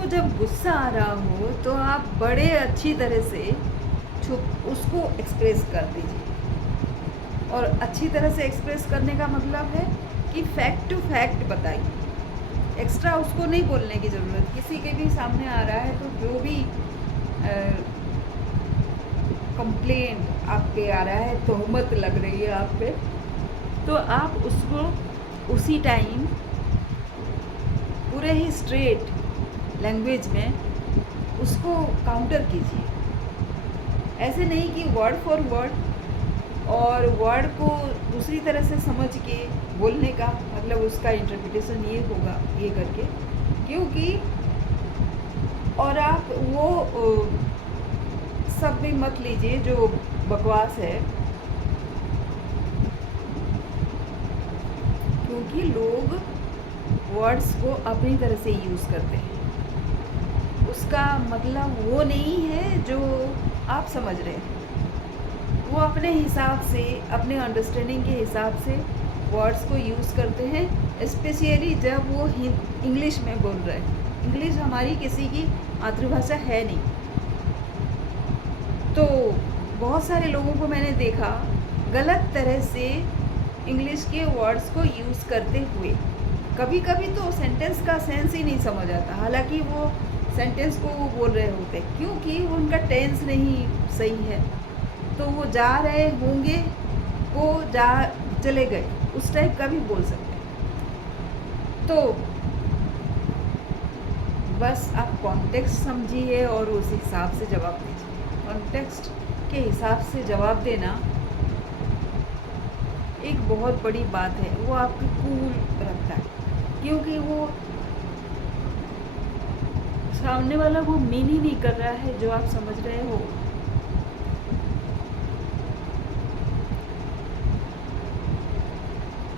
आपको जब गुस्सा आ रहा हो तो आप बड़े अच्छी तरह से छुप उसको एक्सप्रेस कर दीजिए। और अच्छी तरह से एक्सप्रेस करने का मतलब है कि फैक्ट टू फैक्ट बताइए। एक्स्ट्रा उसको नहीं बोलने की ज़रूरत। किसी के भी सामने आ रहा है तो जो भी कंप्लेंट आप पे आ रहा है, तोहमत लग रही है आप पे, तो आप उसको उसी टाइम पूरे ही स्ट्रेट लैंग्वेज में उसको काउंटर कीजिए। ऐसे नहीं कि वर्ड फॉर वर्ड और वर्ड को दूसरी तरह से समझ के बोलने का मतलब उसका इंटरप्रिटेशन ये होगा ये करके, क्योंकि और आप वो सब भी मत लीजिए जो बकवास है, क्योंकि लोग वर्ड्स को अपनी तरह से यूज़ करते हैं। उसका मतलब वो नहीं है जो आप समझ रहे हैं। वो अपने हिसाब से, अपने अंडरस्टैंडिंग के हिसाब से वर्ड्स को यूज़ करते हैं, स्पेशली जब वो इंग्लिश में बोल रहे हैं। इंग्लिश हमारी किसी की मातृभाषा है नहीं। तो बहुत सारे लोगों को मैंने देखा गलत तरह से इंग्लिश के वर्ड्स को यूज़ करते हुए। कभी कभी तो सेंटेंस का सेंस ही नहीं समझ आता, हालांकि वो सेंटेंस को वो बोल रहे होते हैं, क्योंकि उनका टेंस नहीं सही है। तो वो जा रहे होंगे, वो जा चले गए, उस टाइप का भी बोल सकते हैं। तो बस आप कॉन्टेक्स्ट समझिए और उस हिसाब से जवाब दीजिए। कॉन्टेक्स्ट के हिसाब से जवाब देना एक बहुत बड़ी बात है। वो आपको कूल रखता है, क्योंकि वो सामने वाला वो मीन ही नहीं कर रहा है जो आप समझ रहे हो।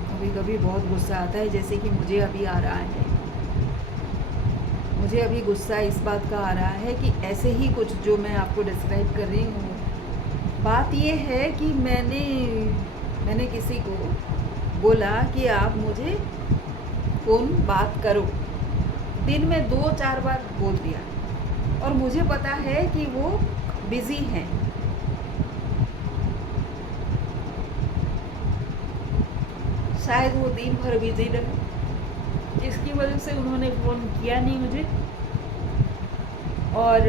कभी कभी बहुत गुस्सा आता है, जैसे कि मुझे अभी आ रहा है। मुझे अभी गुस्सा इस बात का आ रहा है कि ऐसे ही कुछ जो मैं आपको डिस्क्राइब कर रही हूँ। बात ये है कि मैंने किसी को बोला कि आप मुझे फ़ोन बात करो। दिन में 2-4 बार बोल दिया और मुझे पता है कि वो बिज़ी हैं। शायद वो दिन भर बिज़ी रहे, जिसकी वजह से उन्होंने फ़ोन किया नहीं मुझे। और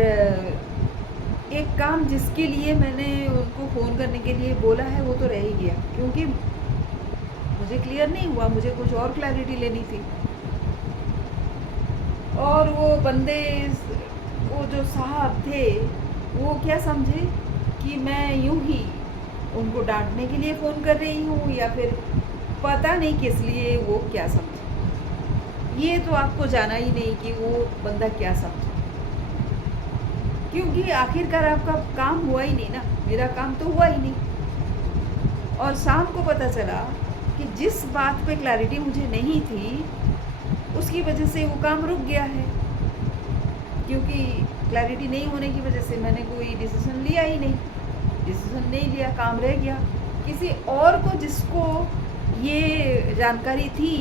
एक काम जिसके लिए मैंने उनको फ़ोन करने के लिए बोला है वो तो रह ही गया, क्योंकि मुझे क्लियर नहीं हुआ, मुझे कुछ और क्लैरिटी लेनी थी। और वो बंदे, वो जो साहब थे, वो क्या समझे कि मैं यूं ही उनको डांटने के लिए फ़ोन कर रही हूँ, या फिर पता नहीं किस लिए वो क्या समझे। ये तो आपको जाना ही नहीं कि वो बंदा क्या समझे, क्योंकि आखिरकार आपका काम हुआ ही नहीं ना। मेरा काम तो हुआ ही नहीं। और शाम को पता चला कि जिस बात पे क्लैरिटी मुझे नहीं थी, उसकी वजह से वो काम रुक गया है, क्योंकि क्लैरिटी नहीं होने की वजह से मैंने कोई डिसीज़न लिया ही नहीं। डिसीज़न नहीं लिया, काम रह गया। किसी और को जिसको ये जानकारी थी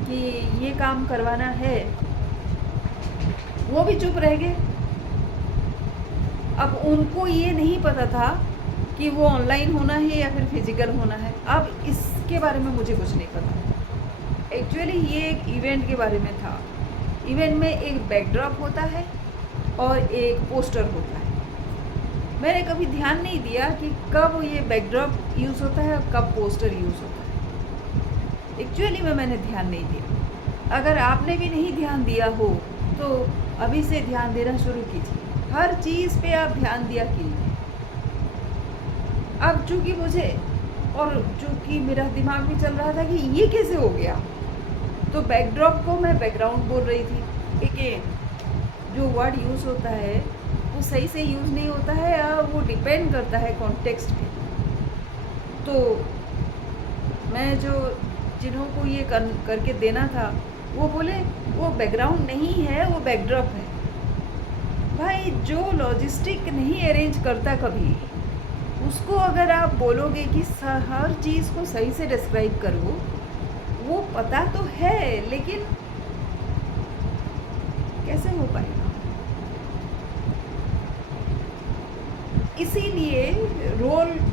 कि ये काम करवाना है, वो भी चुप रह गए। अब उनको ये नहीं पता था कि वो ऑनलाइन होना है या फिर फिजिकल होना है। अब इसके बारे में मुझे कुछ नहीं पता। एक्चुअली ये एक इवेंट के बारे में था। इवेंट में एक बैकड्रॉप होता है और एक पोस्टर होता है। मैंने कभी ध्यान नहीं दिया कि कब ये बैकड्रॉप यूज़ होता है और कब पोस्टर यूज़ होता है। एक्चुअली में मैंने ध्यान नहीं दिया। अगर आपने भी नहीं ध्यान दिया हो तो अभी से ध्यान देना शुरू कीजिए। हर चीज़ पे आप ध्यान दिया कीजिए। अब चूँकि मुझे, और चूँकि मेरा दिमाग भी चल रहा था कि ये कैसे हो गया, तो बैकड्रॉप को मैं बैकग्राउंड बोल रही थी। देखिए, जो वर्ड यूज़ होता है वो सही से यूज़ नहीं होता है, या वो डिपेंड करता है कॉन्टेक्स्ट पे। तो मैं जो जिन्हों को ये करके देना था, वो बोले वो बैकग्राउंड नहीं है, वो बैकड्रॉप है। भाई, जो लॉजिस्टिक नहीं अरेंज करता कभी, उसको अगर आप बोलोगे कि हर चीज़ को सही से डिस्क्राइब करो, वो पता तो है लेकिन कैसे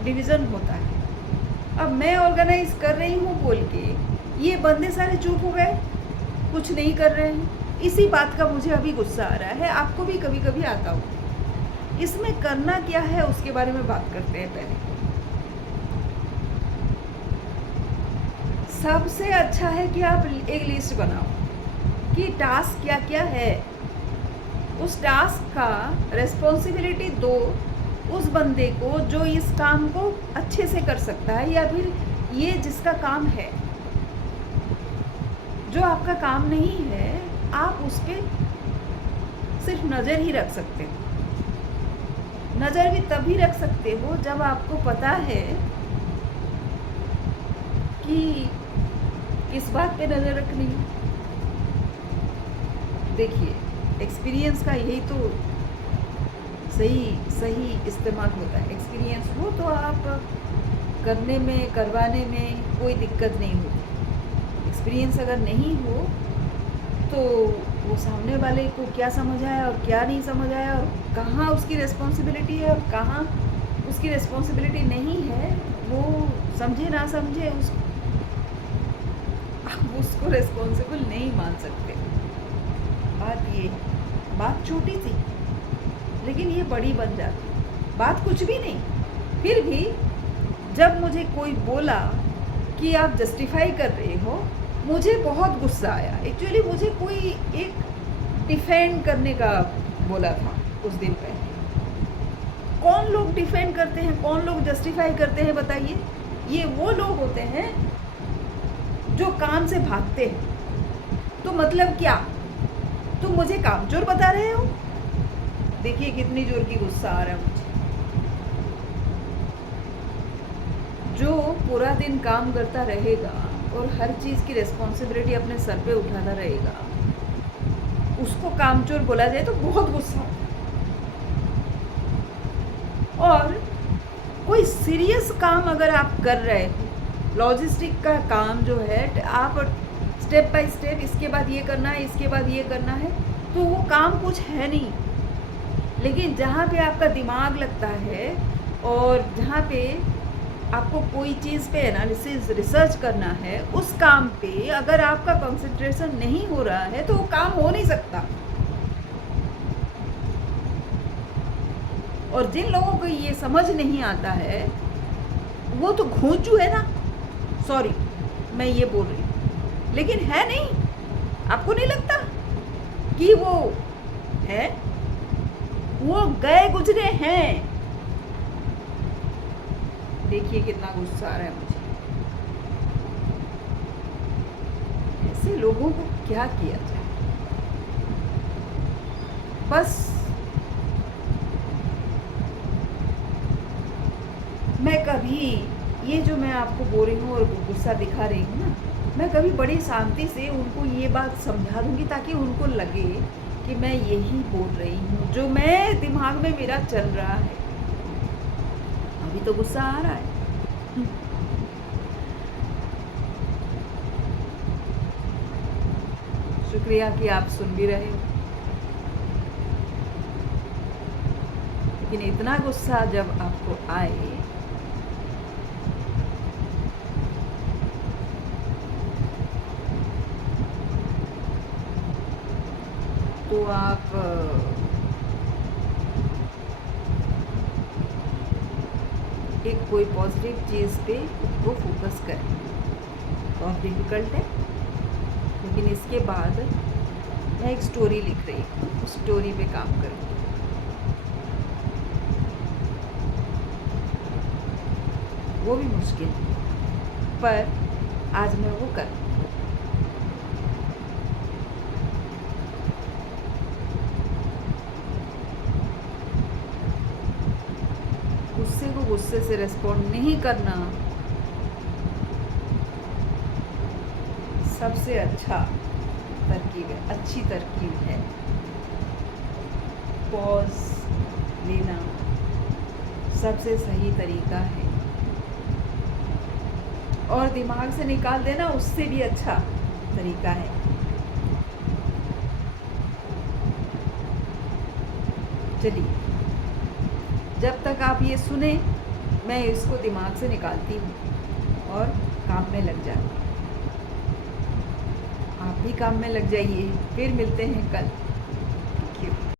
डिवीज़न होता है। अब मैं ऑर्गेनाइज कर रही हूँ बोल के ये बंदे सारे चुप हो गए, कुछ नहीं कर रहे हैं। इसी बात का मुझे अभी गुस्सा आ रहा है, आपको भी कभी कभी आता हो। इसमें करना क्या है उसके बारे में बात करते हैं पहले। सबसे अच्छा है कि आप एक लिस्ट बनाओ कि टास्क क्या क्या है। उस टास्क का रिस्पॉन्सिबिलिटी दो उस बंदे को जो इस काम को अच्छे से कर सकता है, या फिर ये जिसका काम है। जो आपका काम नहीं है आप उस पर सिर्फ नज़र ही रख सकते हो। नज़र भी तभी रख सकते हो जब आपको पता है कि किस बात पे नज़र रखनी है। देखिए, एक्सपीरियंस का यही तो सही इस्तेमाल होता है। एक्सपीरियंस हो तो आप करने में करवाने में कोई दिक्कत नहीं होती। एक्सपीरियंस अगर नहीं हो तो वो सामने वाले को क्या समझ आया और क्या नहीं समझ आया, और कहाँ उसकी रिस्पॉन्सिबिलिटी है और कहाँ उसकी रिस्पॉन्सिबिलिटी नहीं है, वो समझे ना समझे आप उसको रिस्पॉन्सिबल नहीं मान सकते। बात छोटी थी लेकिन ये बड़ी बन जाती। बात कुछ भी नहीं, फिर भी जब मुझे कोई बोला कि आप जस्टिफाई कर रहे हो, मुझे बहुत गुस्सा आया। एक्चुअली मुझे कोई एक डिफेंड करने का बोला था उस दिन पहले। कौन लोग डिफेंड करते हैं, कौन लोग जस्टिफाई करते हैं बताइए? ये वो लोग होते हैं जो काम से भागते हैं। तो मतलब क्या, तुम मुझे कामचोर बता रहे हो? देखिए कितनी जोर की गुस्सा आ रहा है मुझे। जो पूरा दिन काम करता रहेगा और हर चीज़ की रिस्पॉन्सिबिलिटी अपने सर पे उठाता रहेगा, उसको कामचोर बोला जाए तो बहुत गुस्सा आता है। और कोई सीरियस काम अगर आप कर रहे हो, लॉजिस्टिक का काम जो है, आप स्टेप बाय स्टेप इसके बाद ये करना है, इसके बाद ये करना है, तो वो काम कुछ है नहीं। लेकिन जहाँ पे आपका दिमाग लगता है और जहाँ पे आपको कोई चीज़ पे एनालिसिस रिसर्च करना है, उस काम पे अगर आपका कंसंट्रेशन नहीं हो रहा है तो वो काम हो नहीं सकता। और जिन लोगों को ये समझ नहीं आता है वो तो घोंचू है ना, सॉरी मैं ये बोल रही हूँ, लेकिन है नहीं। आपको नहीं लगता कि वो है? वो गए गुजरे हैं। देखिए कितना गुस्सा आ रहा है मुझे। ऐसे लोगों को क्या किया जाए? बस मैं कभी ये जो मैं आपको बोल रही हूँ और गुस्सा दिखा रही हूँ ना, मैं कभी बड़ी शांति से उनको ये बात समझा दूंगी ताकि uनको लगे कि मैं यही बोल रही हूँ जो मैं दिमाग में मेरा चल रहा है। अभी तो गुस्सा आ रहा है। शुक्रिया कि आप सुन भी रहे हो, लेकिन इतना गुस्सा जब आपको आए तो आप एक कोई पॉजिटिव चीज़ पे खुद को फोकस करें। बहुत डिफ़िकल्ट है, लेकिन इसके बाद मैं एक स्टोरी लिख रही हूँ, उस स्टोरी पे काम करूँगी। वो भी मुश्किल है, पर आज मैं वो करूँ। गुस्से को गुस्से से रिस्पॉन्ड नहीं करना सबसे अच्छा तरकीब है, अच्छी तरकीब है। पॉज लेना सबसे सही तरीका है, और दिमाग से निकाल देना उससे भी अच्छा तरीका है। चलिए, जब तक आप ये सुने मैं इसको दिमाग से निकालती हूँ और काम में लग जाती हूँ। आप भी काम में लग जाइए। फिर मिलते हैं कल।